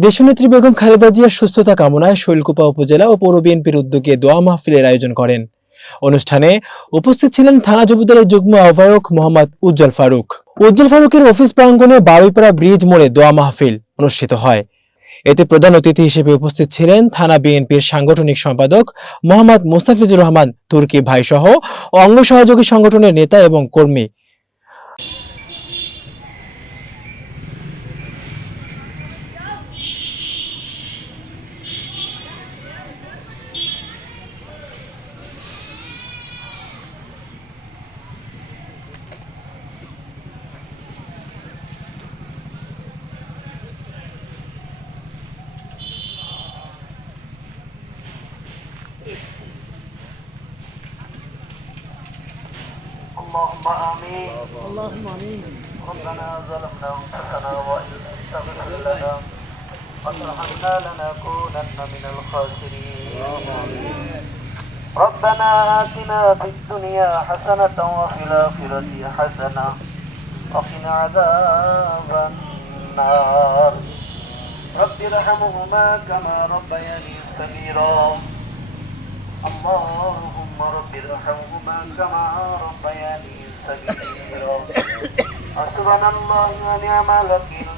দেশনেত্রী বেগম খালেদা জিয়ার সুস্থতা কামনায় শৈলকুপা উপজেলা ও পৌর বিএনপির উদ্যোগে দোয়া মাহফিলের আয়োজন করেন অনুষ্ঠানে উপস্থিত ছিলেন থানা যুবদলের যুগ্ম আহ্বায়ক মোহাম্মদ উজ্জ্বল ফারুক উজ্জ্বল ফারুকের অফিস প্রাঙ্গণে বারুইপাড়া ব্রিজ মোড়ে দোয়া মাহফিল অনুষ্ঠিত হয় এতে প্রধান অতিথি হিসেবে উপস্থিত ছিলেন থানা বিএনপির সাংগঠনিক সম্পাদক মোহাম্মদ মুস্তাফিজুর রহমান তুর্কি ভাইসহ অঙ্গ সহযোগী সংগঠনের নেতা এবং কর্মী اللهم آمين اللهم آمين ربنا ظلمنا أنفسنا وإن لم تغفر لنا قد وارحمنا لنكونن من الخاسرين ربنا آتنا في الدنيا حسنة وفي الآخرة حسنة وقنا عذاب النار رب ارحمهما كما ربياني صغيرا اللهم رب ارحمهما كما ربياني صغيرا حسبنا الله ونعم الوكيل